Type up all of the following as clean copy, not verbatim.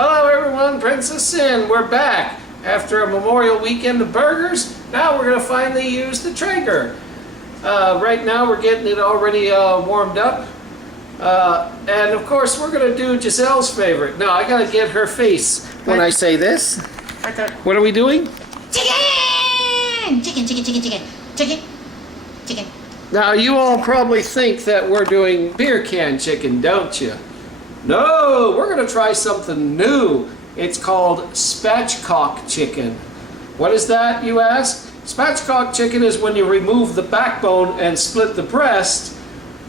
Hello everyone, Princess Sin. We're back after a Memorial Weekend of burgers. Now we're going to finally use the Traeger. Right now we're getting it already warmed up. And of course we're going to do Giselle's favorite. Now I got to get her face when I say this. What are we doing? Chicken! Chicken, chicken, chicken, chicken, chicken, chicken. Now you all probably think that we're doing beer can chicken, don't you? No, we're going to try something new. It's called Spatchcock chicken. What is that, you ask? Spatchcock chicken is when you remove the backbone and split the breast,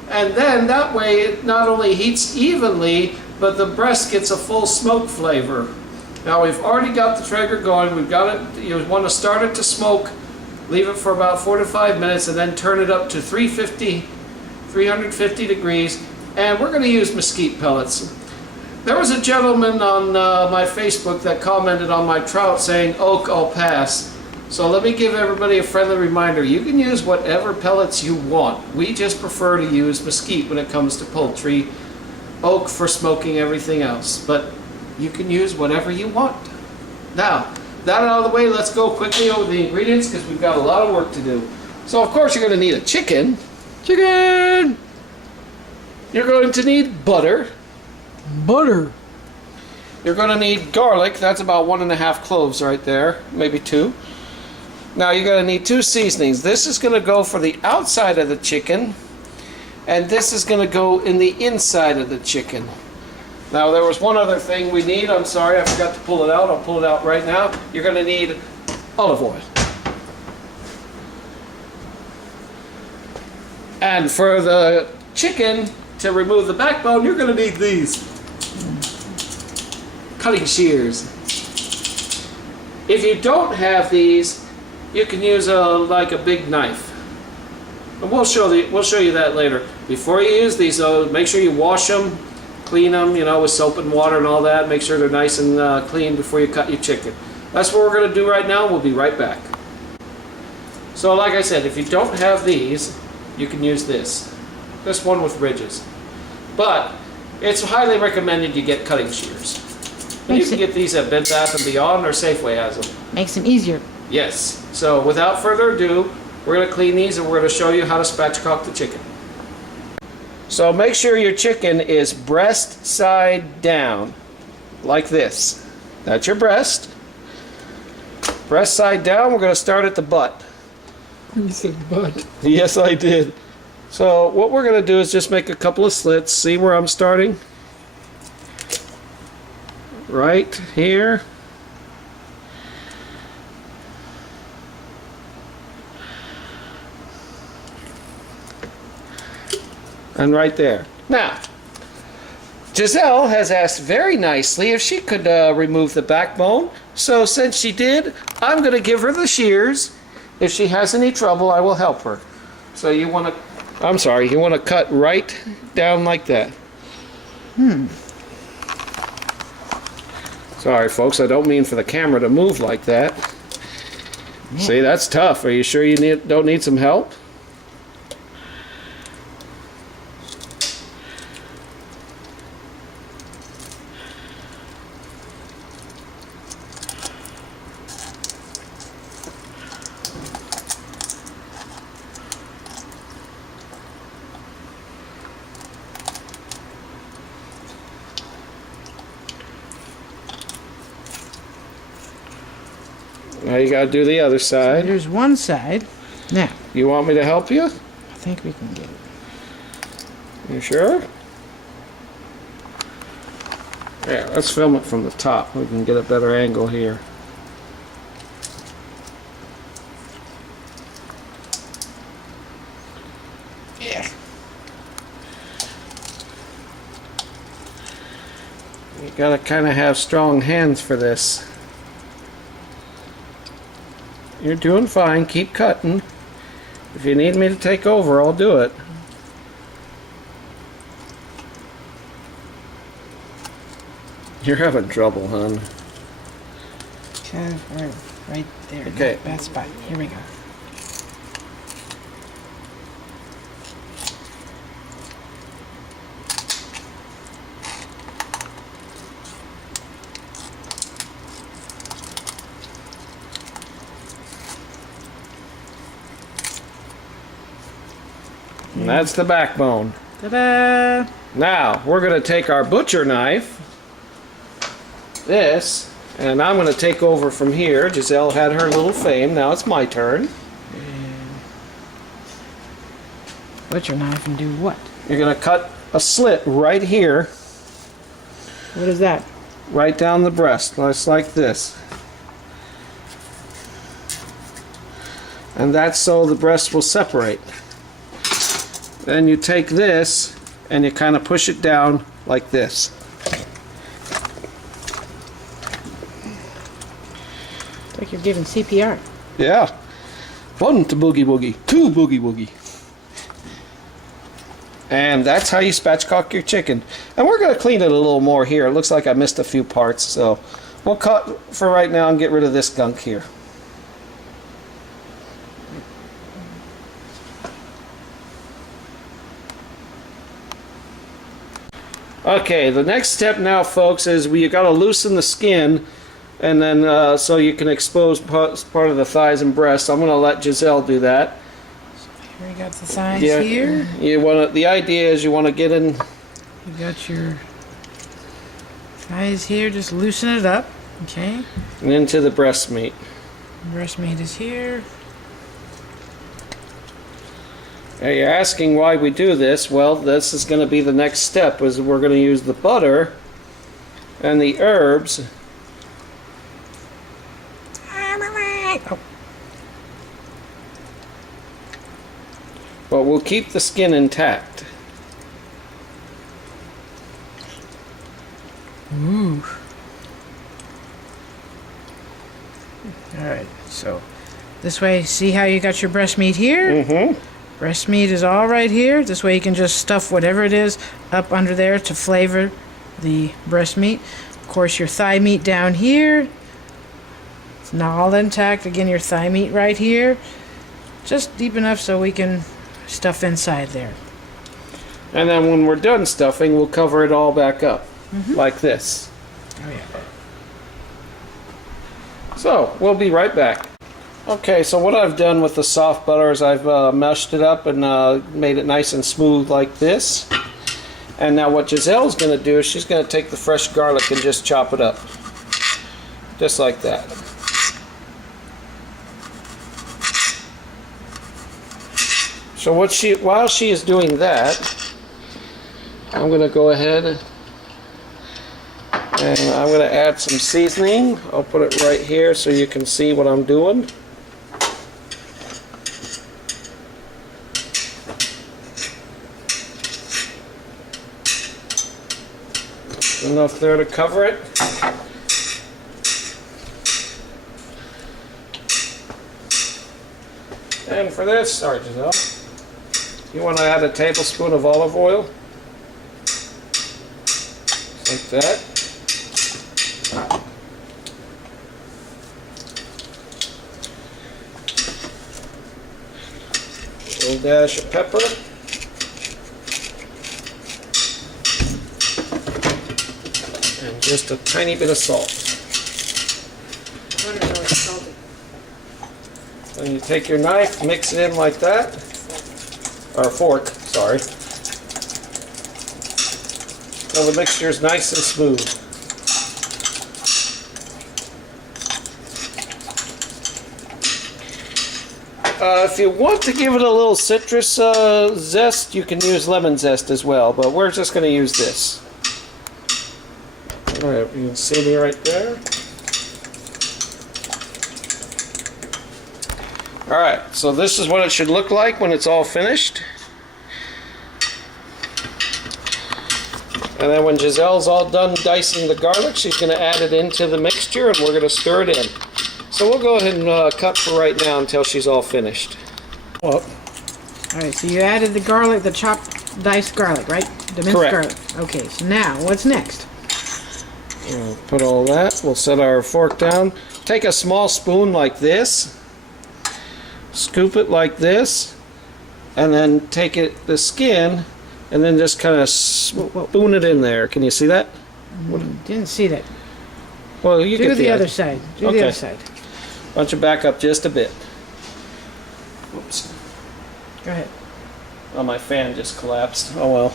and then that way it not only heats evenly, but the breast gets a full smoke flavor. Now we've already got the Traeger going. We've got it. You want to start it to smoke, leave it for about 4 to 5 minutes, and then turn it up to 350 degrees. And we're going to use mesquite pellets. There was a gentleman on my Facebook that commented on my trout saying, "Oak, I'll pass." So let me give everybody a friendly reminder. You can use whatever pellets you want. We just prefer to use mesquite when it comes to poultry, oak for smoking everything else. But you can use whatever you want. Now, that out of the way, let's go quickly over the ingredients because we've got a lot of work to do. So of course you're going to need a chicken. Chicken! You're going to need butter. Butter. You're going to need garlic. That's about 1.5 cloves right there, maybe 2. Now you're going to need 2 seasonings. This is going to go for the outside of the chicken, and this is going to go in the inside of the chicken. Now there was one other thing we need. I'm sorry, I forgot to pull it out. I'll pull it out right now. You're going to need olive oil. And for the chicken, to remove the backbone, you're going to need these cutting shears. If you don't have these, you can use like a big knife. And we'll show you that later. Before you use these, though, make sure you wash them, clean them, you know, with soap and water and all that. Make sure they're nice and clean before you cut your chicken. That's what we're going to do right now. We'll be right back. So, like I said, if you don't have these, you can use this one with ridges. But it's highly recommended you get cutting shears. And you can get these at Bed Bath & Beyond, or Safeway has them. Makes them easier. Yes. So without further ado, we're going to clean these and we're going to show you how to spatchcock the chicken. So make sure your chicken is breast side down, like this. That's your breast. Breast side down, we're going to start at the butt. You said butt. Yes, I did. So what we're going to do is just make a couple of slits. See where I'm starting? Right here. And right there. Now, Giselle has asked very nicely if she could remove the backbone. So since she did, I'm going to give her the shears. If she has any trouble, I will help her. So you want to... I'm sorry, you want to cut right down like that. Sorry, folks, I don't mean for the camera to move like that. Yeah. See, that's tough. Are you sure you don't need some help? Now you got to do the other side. So here's one side. Now. You want me to help you? I think we can get it. You sure? Yeah, let's film it from the top. We can get a better angle here. Yeah. You got to kind of have strong hands for this. You're doing fine. Keep cutting. If you need me to take over, I'll do it. You're having trouble, hon. Okay, right there. Okay. That spot. Here we go. And that's the backbone. Ta-da! Now, we're going to take our butcher knife, this, and I'm going to take over from here. Giselle had her little fame. Now it's my turn. Butcher knife and do what? You're going to cut a slit right here, What is that? right down the breast, just like this. And that's so the breast will separate. Then you take this and you kind of push it down like this. It's like you're giving CPR. Yeah. 1 to boogie woogie, 2 boogie woogie. And that's how you spatchcock your chicken. And we're going to clean it a little more here. It looks like I missed a few parts, so we'll cut for right now and get rid of this gunk here. Okay, the next step now, folks, is you got to loosen the skin, and then so you can expose part of the thighs and breasts. I'm going to let Giselle do that. Here we got the thighs here. You want to. The idea is you want to get in. You got your thighs here. Just loosen it up. Okay. And into the breast meat. Breast meat is here. Now you're asking why we do this. Well, this is going to be the next step. Is we're going to use the butter and the herbs. Oh. But we'll keep the skin intact. Ooh. Alright, so this way, see how you got your breast meat here? Mm-hmm. Breast meat is all right here. This way you can just stuff whatever it is up under there to flavor the breast meat. Of course, your thigh meat down here. It's not all intact. Again, your thigh meat right here. Just deep enough so we can stuff inside there. And then when we're done stuffing, we'll cover it all back up, like this. Oh yeah. So, we'll be right back. Okay, so what I've done with the soft butter is I've meshed it up and made it nice and smooth like this. And now what Giselle's going to do is she's going to take the fresh garlic and just chop it up. Just like that. So while she is doing that, I'm going to go ahead and I'm going to add some seasoning. I'll put it right here so you can see what I'm doing. Enough there to cover it. And for this, sorry Giselle, you want to add a tablespoon of olive oil. Just like that. A little dash of pepper. And just a tiny bit of salt. Then you take your knife, mix it in like that, or a fork, sorry. So the mixture is nice and smooth. If you want to give it a little citrus zest, you can use lemon zest as well, but we're just going to use this. Alright, you can see me right there. Alright, so this is what it should look like when it's all finished. And then when Giselle's all done dicing the garlic, she's going to add it into the mixture and we're going to stir it in. So we'll go ahead and cut for right now until she's all finished. Well, Alright, so you added the garlic, the chopped, diced garlic, right? The minced Correct. garlic. Okay, so now, what's next? we'll put all that. We'll set our fork down. Take a small spoon like this. Scoop it like this. And then take the skin and then just kind of spoon it in there. Can you see that? Didn't see that. Well, you Do get the other side. Do Okay. the other side. Why don't you back up just a bit? Oops. Go ahead. Oh, my fan just collapsed. Oh well.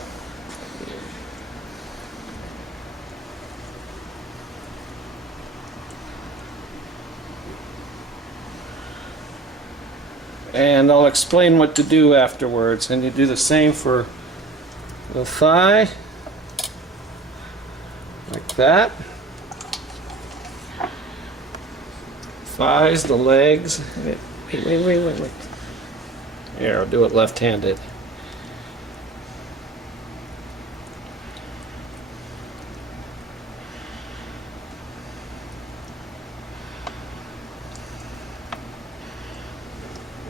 And I'll explain what to do afterwards. And you do the same for the thigh. Like that. Thighs, the legs. Wait. Here, I'll do it left-handed.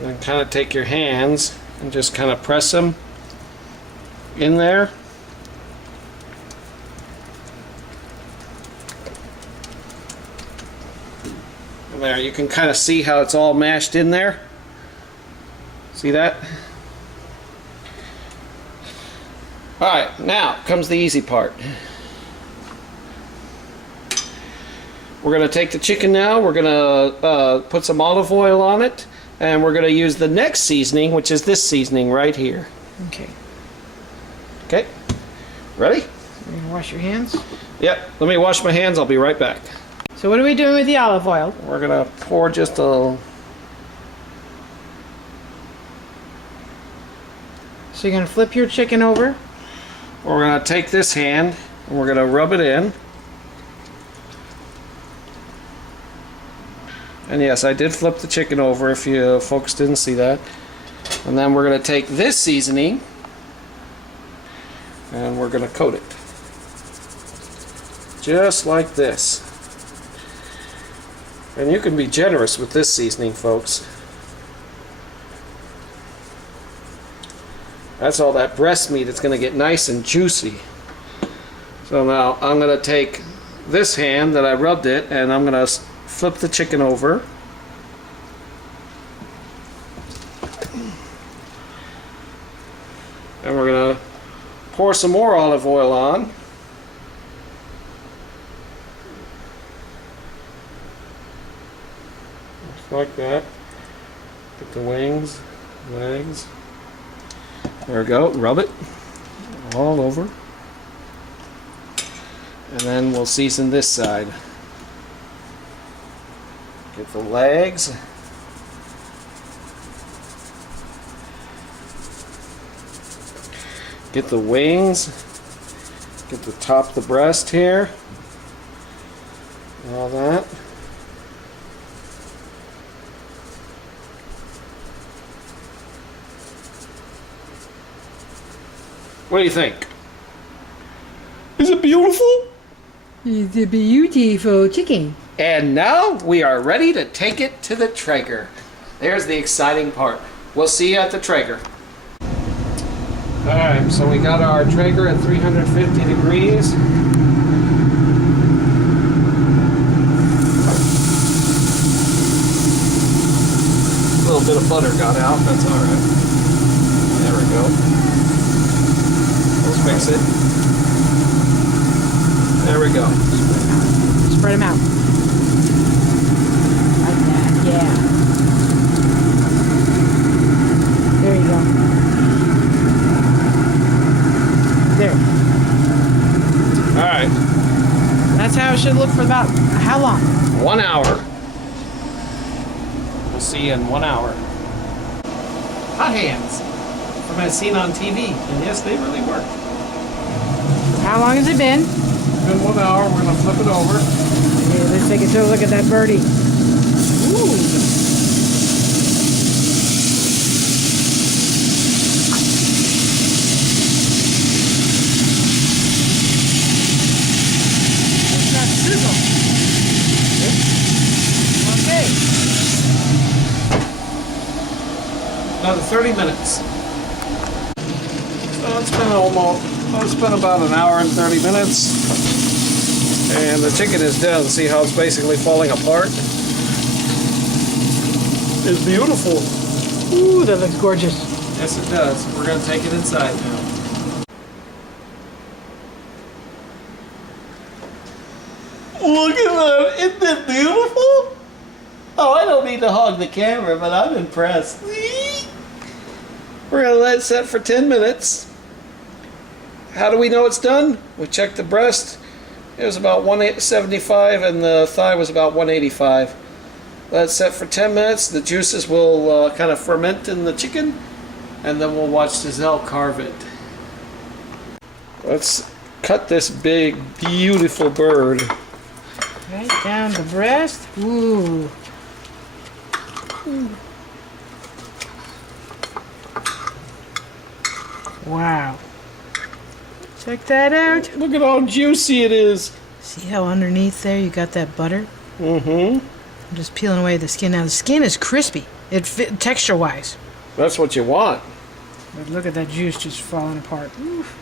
And kind of take your hands and just kind of press them in there. And there, you can kind of see how it's all mashed in there. See that? Alright, now comes the easy part. We're going to take the chicken now, we're going to put some olive oil on it, and we're going to use the next seasoning, which is this seasoning right here. Okay. Okay, ready? You gonna wash your hands? Yep, let me wash my hands, I'll be right back. So what are we doing with the olive oil? We're going to pour just a... So you're gonna flip your chicken over. We're going to take this hand and we're going to rub it in. And yes, I did flip the chicken over if you folks didn't see that. And then we're going to take this seasoning and we're going to coat it. Just like this. And you can be generous with this seasoning, folks. That's all that breast meat. It's going to get nice and juicy. So now I'm going to take this hand that I rubbed it and I'm going to flip the chicken over. And we're going to pour some more olive oil on. Just like that. Get the wings, legs. There we go, rub it all over. And then we'll season this side. Get the legs. Get the wings. Get the top of the breast here. All that. What do you think? Is it beautiful? It's a beautiful chicken. And now we are ready to take it to the Traeger. There's the exciting part. We'll see you at the Traeger. Alright, so we got our Traeger at 350 degrees. A little bit of butter got out, that's alright. There we go. Let's fix it. There we go. Spread them out. Like that, yeah. There you go. There. Alright. That's how it should look for about how long? 1 hour. We'll see you in 1 hour. Hot hands. From what I've seen on TV. And yes, they really work. How long has it been? It's been 1 hour. We're going to flip it over. Okay, let's take a good look at that birdie. Ooh. It's got sizzle. Okay. Another 30 minutes. So it's been about an hour and 30 minutes. And the chicken is done. See how it's basically falling apart? It's beautiful. Ooh, that looks gorgeous. Yes, it does. We're going to take it inside now. Look at that. Isn't that beautiful? Oh, I don't need to hog the camera, but I'm impressed. We're gonna let it set for 10 minutes. How do we know it's done? We checked the breast. It was about 175 and the thigh was about 185. Let it set for 10 minutes. The juices will kind of ferment in the chicken, and then we'll watch Giselle carve it. Let's cut this big, beautiful bird. Right down the breast. Ooh. Wow. Check that out. Look at how juicy it is. See how underneath there you got that butter? Mm-hmm. I'm just peeling away the skin. Now the skin is crispy. Texture-wise. That's what you want. But look at that juice just falling apart. Oof.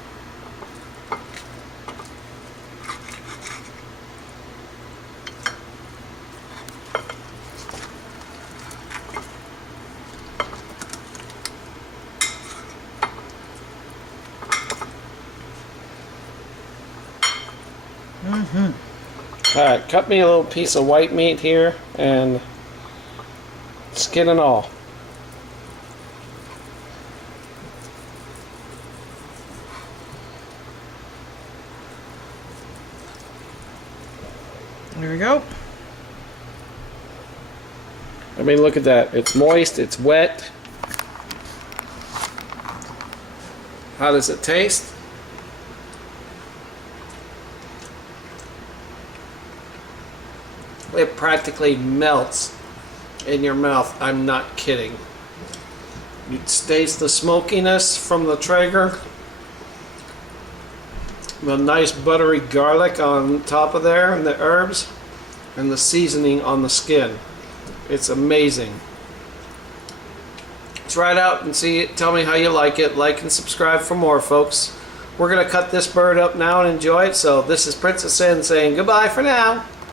Alright, cut me a little piece of white meat here, and skin and all. There we go. I mean, look at that. It's moist, it's wet. How does it taste? It practically melts in your mouth. I'm not kidding. It stays the smokiness from the Traeger. The nice buttery garlic on top of there, and the herbs, and the seasoning on the skin. It's amazing. Try it out and see it. Tell me how you like it. Like and subscribe for more, folks. We're going to cut this bird up now and enjoy it. So this is Princess N saying goodbye for now.